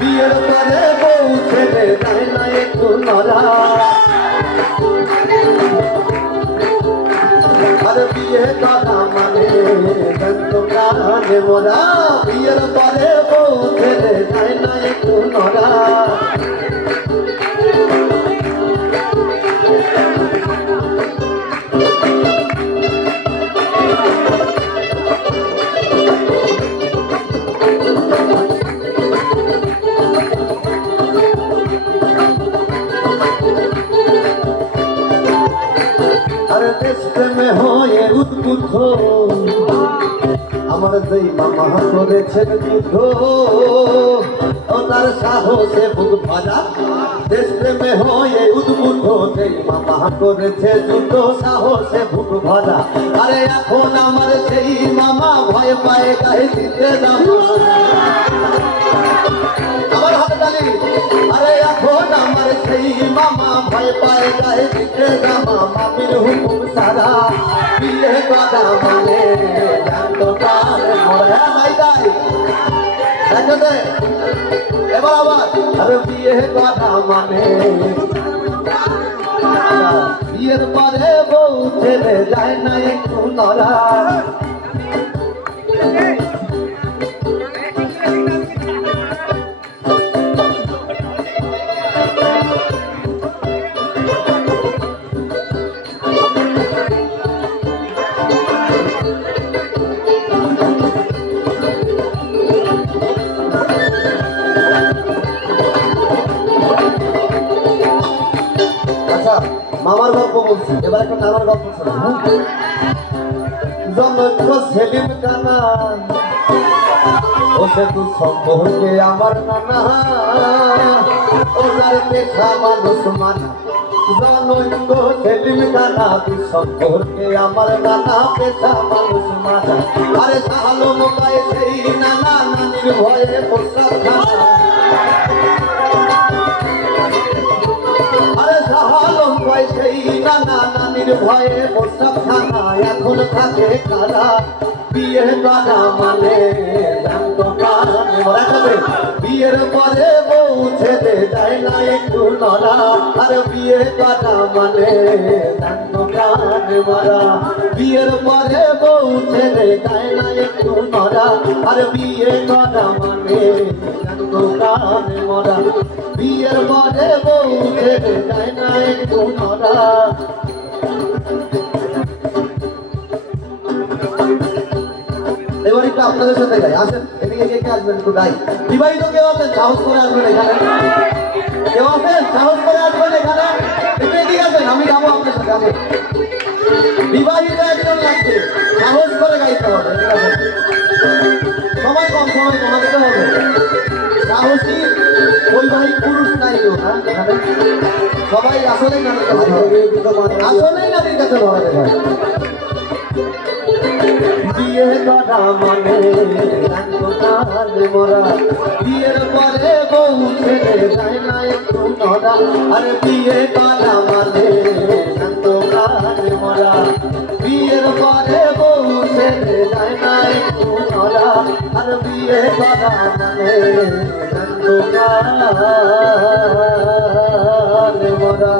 বিয়ের পরে বউ ছেলে যায় না একটু নরা আর বিয়ে করা মানে প্রাণে মোরা বিয়ের পরে বউ ছেলে যায় না একটু নরা দেশ প্রেমে হয়ে উদ্বুদ্ধ আমার যেই মামা করেছেন যুদ্ধ তার সাহসে বুক ভরা দেশ প্রেমে হয়ে উদ্বুদ্ধ যেই মামা করেছে যুদ্ধ, সাহসে বুক ভরা আরে এখন আমার সেই মামা ভয় পায় গায়ে দিতে আরে এখন সেই মামা ভয় পায় গায়ে দিতে জামা মামির হুকুম সারা বিয়ে কথা মানে জানতো কার মরে নাই তাই। দেখো এবার আবার, আরে বিয়ে কথা মানে। বিয়ের পরে বউ ছেলে যায় না একটু নরা মামার গল্প বলছি। এবার একটা নানার গল্প? জনক সেলিম কানা ও সে তু সম্পর্কে আমার নানা। ওনার দেখা মানুষ মানা। জনক সেলিম কানা তু সম্পর্কে আমার নানা পেশা মানুষ মানা। আরে সাহালো মোকায় সেই নানা নানির ভয়ে প্রসাদ নানির ভয়ে প্রসাব খানা, এখন থাকে কারা। বিয়ে করা মানে বিয়ের পরে বউ ছেড়ে যায় না একটু নরা আর বিয়ে করা মানে মরা বিয়ের পরে বউ ছেড়ে যায় না একটু নরা আর বিয়ে করা মানে মরা বিয়ের পরে বউ ছেড়ে যায় না একটু নরা এবার একটু আপনাদের সাথে গাই আসেন, এদিকে কে কে আসবেন, একটু গাই বিবাহিত কেউ আছেন? সাহস করে আসবেন এখানে। কেউ আছেন? সাহস করে আসবেন এখানে। একটু এদিকে আসেন, আমি যাব আপনার সাথে আসেন বিবাহিত একজন লাগবে। সাহস করে গাইতে হবে এদিকে আসেন। সময় কম সময় কম দিতে হবে। সাহসী বৈবাহিক পুরুষ নাই কেউ না এখানে। সবাই আসলেই নারীর আসলেই নারীর কাছে লড়াতে হয় বিয়ে করা মানে কাল মরা। বিয়ের পরে বউ ছেড়ে যায় না একটু নরা আরে বিয়ে করা মানে কাল মরা। বিয়ের পরে বউ ছেড়ে যায় না একটু নরা আর বিয়ে করা মানে কাল মরা।